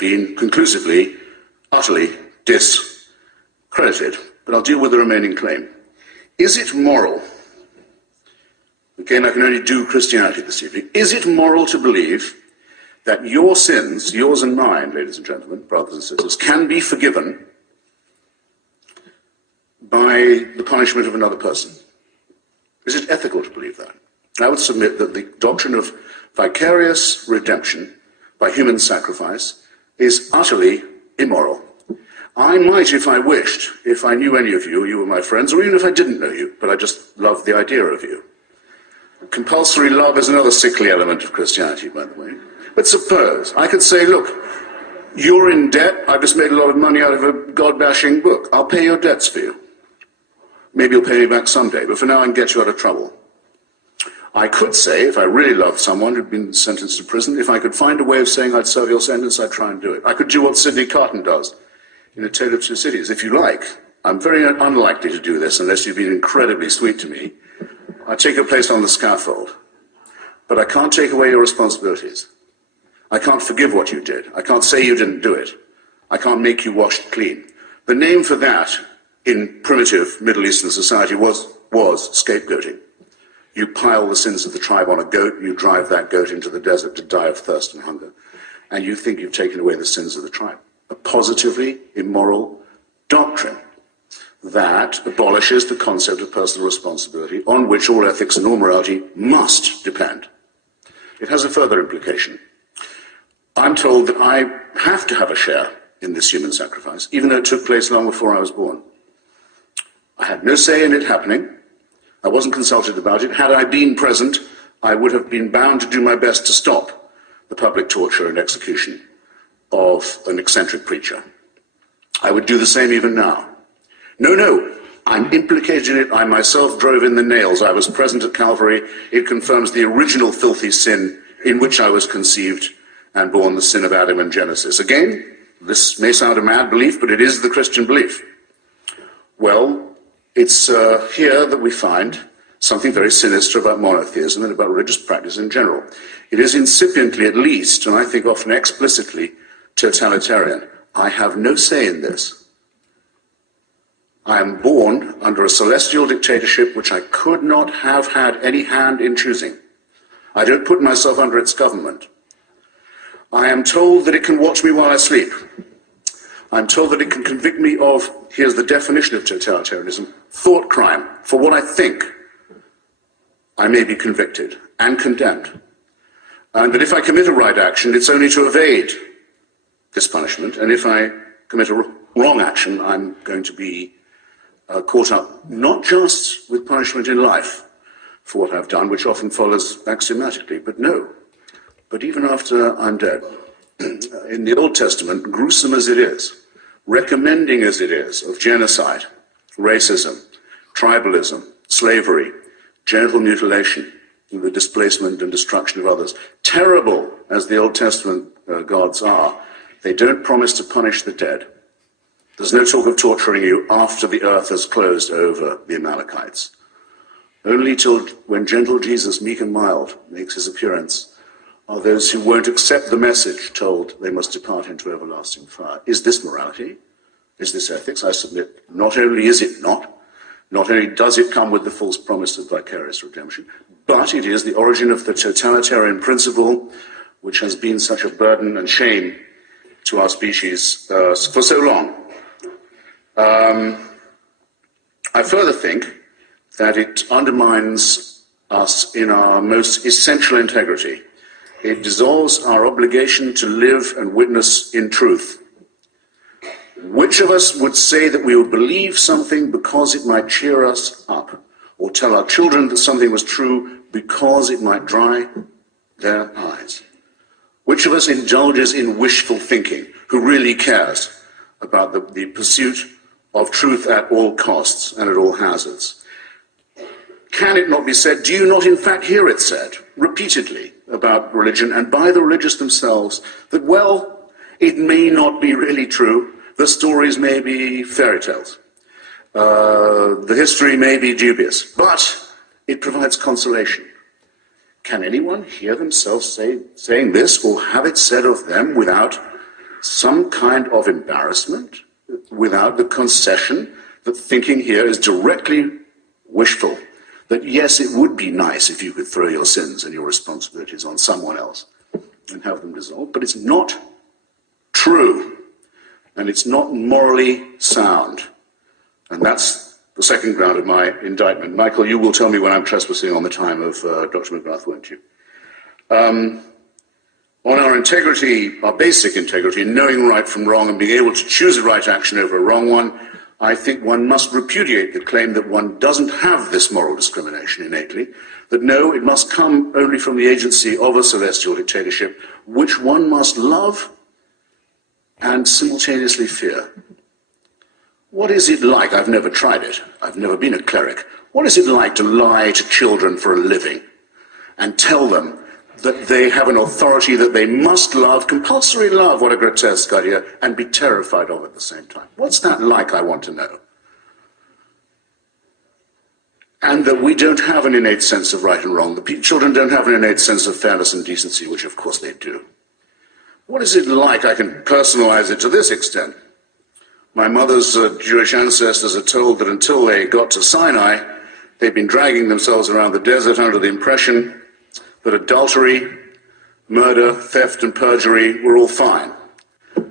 been conclusively, utterly discredited. But I'll deal with the remaining claim. Is it moral? Again, I can only do Christianity this evening. Is it moral to believe that your sins, yours and mine, ladies and gentlemen, brothers and sisters, can be forgiven by the punishment of another person? Is it ethical to believe that? I would submit that the doctrine of vicarious redemption by human sacrifice is utterly immoral. I might, if I wished, if I knew any of you, you were my friends, or even if I didn't know you, but I just love the idea of you. Compulsory love is another sickly element of Christianity, by the way. But suppose I could say, look, you're in debt, I've just made a lot of money out of a God-bashing book. I'll pay your debts for you. Maybe you'll pay me back someday, but for now I can get you out of trouble. I could say, if I really loved someone who'd been sentenced to prison, if I could find a way of saying I'd serve your sentence, I'd try and do it. I could do what Sidney Carton does in A Tale of Two Cities. If you like, I'm very unlikely to do this unless you've been incredibly sweet to me. I take your place on the scaffold, but I can't take away your responsibilities. I can't forgive what you did. I can't say you didn't do it. I can't make you washed clean. The name for that in primitive Middle Eastern society was scapegoating. You pile the sins of the tribe on a goat, you drive that goat into the desert to die of thirst and hunger, and you think you've taken away the sins of the tribe. A positively immoral doctrine that abolishes the concept of personal responsibility on which all ethics and all morality must depend. It has a further implication. I'm told that I have to have a share in this human sacrifice, even though it took place long before I was born. I had no say in it happening. I wasn't consulted about it. Had I been present, I would have been bound to do my best to stop the public torture and execution of an eccentric preacher. I would do the same even now. No, I'm implicated in it. I myself drove in the nails. I was present at Calvary. It confirms the original filthy sin in which I was conceived and born, the sin of Adam in Genesis. Again, this may sound a mad belief, but it is the Christian belief. Well, it's here that we find something very sinister about monotheism and about religious practice in general. It is incipiently, at least, and I think often explicitly, totalitarian. I have no say in this. I am born under a celestial dictatorship which I could not have had any hand in choosing. I don't put myself under its government. I am told that it can watch me while I sleep. I'm told that it can convict me of, here's the definition of totalitarianism, thought crime. For what I think, I may be convicted and condemned. And that if I commit a right action, it's only to evade this punishment. And if I commit a wrong action, I'm going to be caught up not just with punishment in life for what I've done, which often follows axiomatically, but even after I'm dead. In the Old Testament, gruesome as it is, recommending as it is of genocide, racism, tribalism, slavery, genital mutilation, the displacement and destruction of others, terrible as the Old Testament gods are, they don't promise to punish the dead. There's no talk of torturing you after the earth has closed over the Amalekites. Only till when gentle Jesus, meek and mild, makes his appearance, are those who won't accept the message told they must depart into everlasting fire. Is this morality? Is this ethics? I submit, not only is it not only does it come with the false promise of vicarious redemption, but it is the origin of the totalitarian principle which has been such a burden and shame to our species for so long. I further think that it undermines us in our most essential integrity. It dissolves our obligation to live and witness in truth. Which of us would say that we would believe something because it might cheer us up, or tell our children that something was true because it might dry their eyes? Which of us indulges in wishful thinking, who really cares about the pursuit of truth at all costs and at all hazards? Can it not be said, do you not in fact hear it said repeatedly about religion and by the religious themselves that, well, it may not be really true, the stories may be fairy tales, the history may be dubious, but it provides consolation. Can anyone hear themselves saying this or have it said of them without some kind of embarrassment without the concession that thinking here is directly wishful. That yes, it would be nice if you could throw your sins and your responsibilities on someone else and have them dissolved, but it's not true, and it's not morally sound. And that's the second ground of my indictment. Michael, you will tell me when I'm trespassing on the time of Dr. McGrath, won't you? On our integrity, our basic integrity, knowing right from wrong and being able to choose a right action over a wrong one, I think one must repudiate the claim that one doesn't have this moral discrimination innately, that no, it must come only from the agency of a celestial dictatorship, which one must love and simultaneously fear. What is it like? I've never tried it. I've never been a cleric. What is it like to lie to children for a living and tell them that they have an authority that they must love, compulsory love, what a grotesque idea, and be terrified of at the same time? What's that like, I want to know? And that we don't have an innate sense of right and wrong. The children don't have an innate sense of fairness and decency, which of course they do. What is it like? I can personalize it to this extent. My mother's Jewish ancestors are told that until they got to Sinai, they'd been dragging themselves around the desert under the impression that adultery, murder, theft, and perjury were all fine.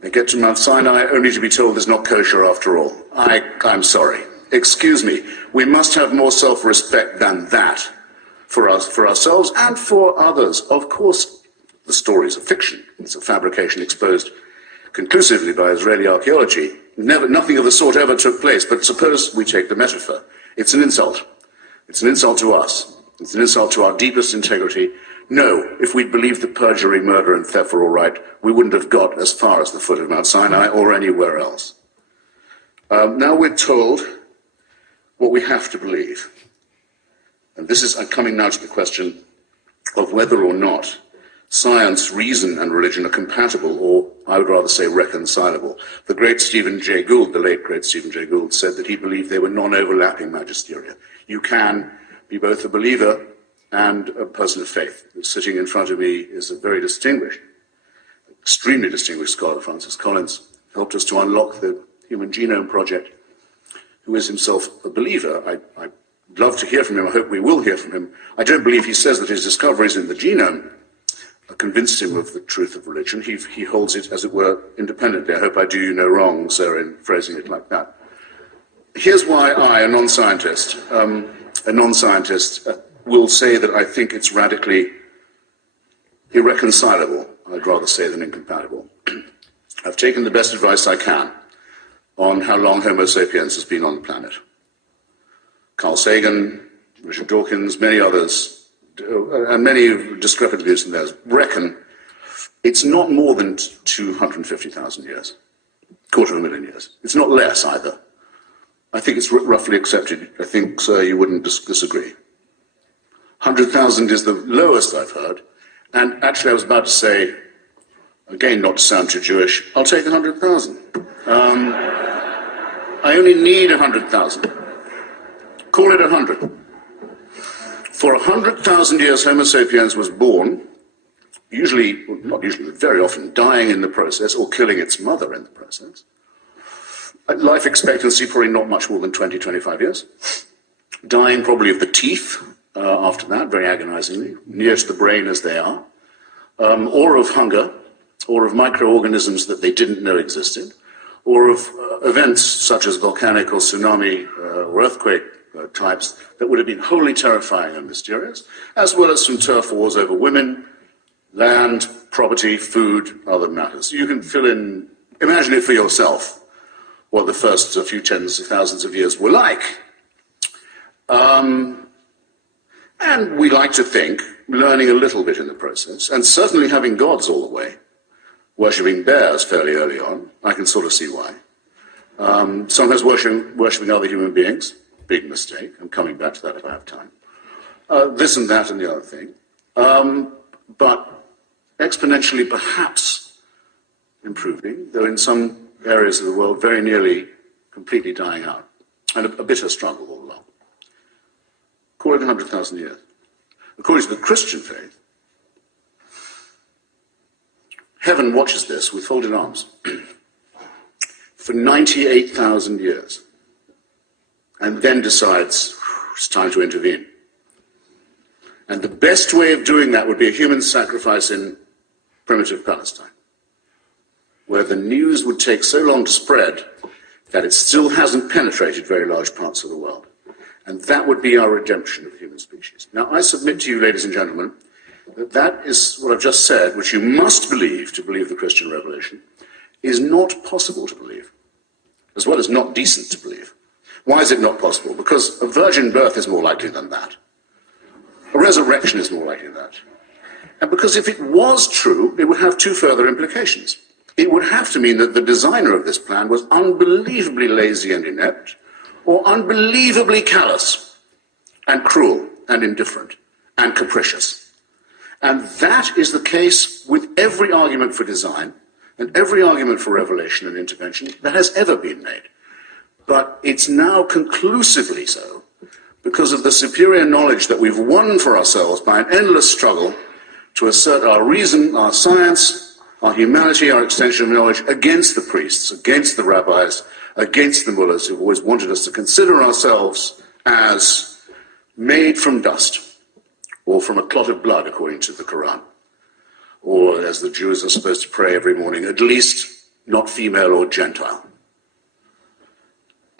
They get to Mount Sinai only to be told it's not kosher after all. I'm sorry. Excuse me. We must have more self-respect than that for us, for ourselves, and for others. Of course, the story is a fiction. It's a fabrication exposed conclusively by Israeli archaeology. Nothing of the sort ever took place, but suppose we take the metaphor. It's an insult. It's an insult to us. It's an insult to our deepest integrity. No, if we'd believed that perjury, murder, and theft were all right, we wouldn't have got as far as the foot of Mount Sinai or anywhere else. Now we're told what we have to believe. And this is, I'm coming now to the question of whether or not science, reason, and religion are compatible, or I would rather say reconcilable. The great Stephen Jay Gould, the late great Stephen Jay Gould, said that he believed they were non-overlapping magisteria. You can be both a believer and a person of faith. Sitting in front of me is a very distinguished, extremely distinguished scholar, Francis Collins, helped us to unlock the Human Genome Project, who is himself a believer. I'd love to hear from him. I hope we will hear from him. I don't believe he says that his discoveries in the genome convinced him of the truth of religion. He holds it, as it were, independently. I hope I do you no wrong, sir, in phrasing it like that. Here's why I, a non-scientist, will say that I think it's radically irreconcilable, I'd rather say, than incompatible. I've taken the best advice I can on how long Homo sapiens has been on the planet. Carl Sagan, Richard Dawkins, many others, and many discrepant views in theirs, reckon it's not more than 250,000 years, quarter of a million years. It's not less either. I think it's roughly accepted. I think, sir, you wouldn't disagree. 100,000 is the lowest I've heard. And actually, I was about to say, again, not to sound too Jewish, I'll take 100,000. I only need 100,000. Call it 100. For 100,000 years, Homo sapiens was born, usually, not usually, but very often, dying in the process or killing its mother in the process. Life expectancy, probably not much more than 20, 25 years. Dying probably of the teeth after that, very agonizingly, near to the brain as they are, or of hunger, or of microorganisms that they didn't know existed, or of events such as volcanic or tsunami or earthquake types that would have been wholly terrifying and mysterious, as well as some turf wars over women, land, property, food, other matters. You can fill in, imagine it for yourself, what the first few tens of thousands of years were like. And we like to think, learning a little bit in the process, and certainly having gods all the way, worshipping bears fairly early on, I can sort of see why. Sometimes worshipping other human beings, big mistake. I'm coming back to that if I have time. This and that and the other thing. But exponentially perhaps improving, though in some areas of the world very nearly completely dying out, and a bitter struggle all along. Call it 100,000 years. According to the Christian faith, heaven watches this with folded arms for 98,000 years and then decides it's time to intervene. And the best way of doing that would be a human sacrifice in primitive Palestine, where the news would take so long to spread that it still hasn't penetrated very large parts of the world. And that would be our redemption of the human species. Now, I submit to you, ladies and gentlemen, that that is what I've just said, which you must believe to believe the Christian revelation, is not possible to believe, as well as not decent to believe. Why is it not possible? Because a virgin birth is more likely than that. A resurrection is more likely than that. And because if it was true, it would have two further implications. It would have to mean that the designer of this plan was unbelievably lazy and inept, or unbelievably callous and cruel and indifferent and capricious. And that is the case with every argument for design and every argument for revelation and intervention that has ever been made. But it's now conclusively so because of the superior knowledge that we've won for ourselves by an endless struggle to assert our reason, our science, our humanity, our extension of knowledge against the priests, against the rabbis, against the mullahs who've always wanted us to consider ourselves as made from dust or from a clot of blood, according to the Quran, or as the Jews are supposed to pray every morning, at least not female or Gentile.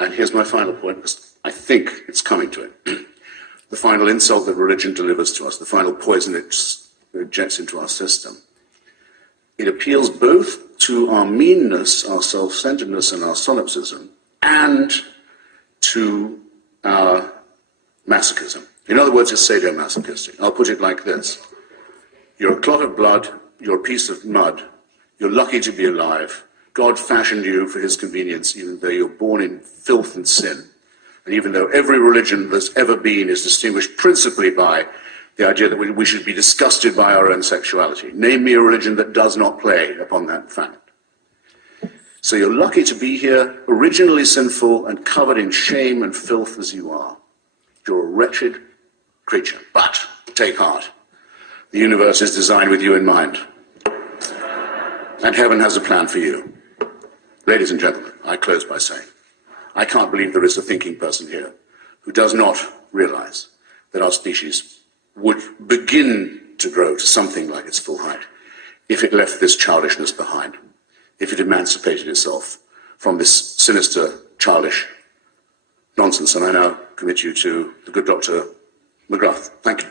And here's my final point, because I think it's coming to it. The final insult that religion delivers to us, the final poison it injects into our system. It appeals both to our meanness, our self-centeredness, and our solipsism, and to our masochism. In other words, it's sadomasochistic. I'll put it like this. You're a clot of blood, you're a piece of mud, you're lucky to be alive. God fashioned you for his convenience, even though you're born in filth and sin. And even though every religion that's ever been is distinguished principally by the idea that we should be disgusted by our own sexuality. Name me a religion that does not play upon that fact. So you're lucky to be here, originally sinful and covered in shame and filth as you are. You're a wretched creature. But take heart. The universe is designed with you in mind. And heaven has a plan for you. Ladies and gentlemen, I close by saying, I can't believe there is a thinking person here who does not realize that our species would begin to grow to something like its full height if it left this childishness behind, if it emancipated itself from this sinister, childish nonsense. And I now commit you to the good Dr. McGrath. Thank you.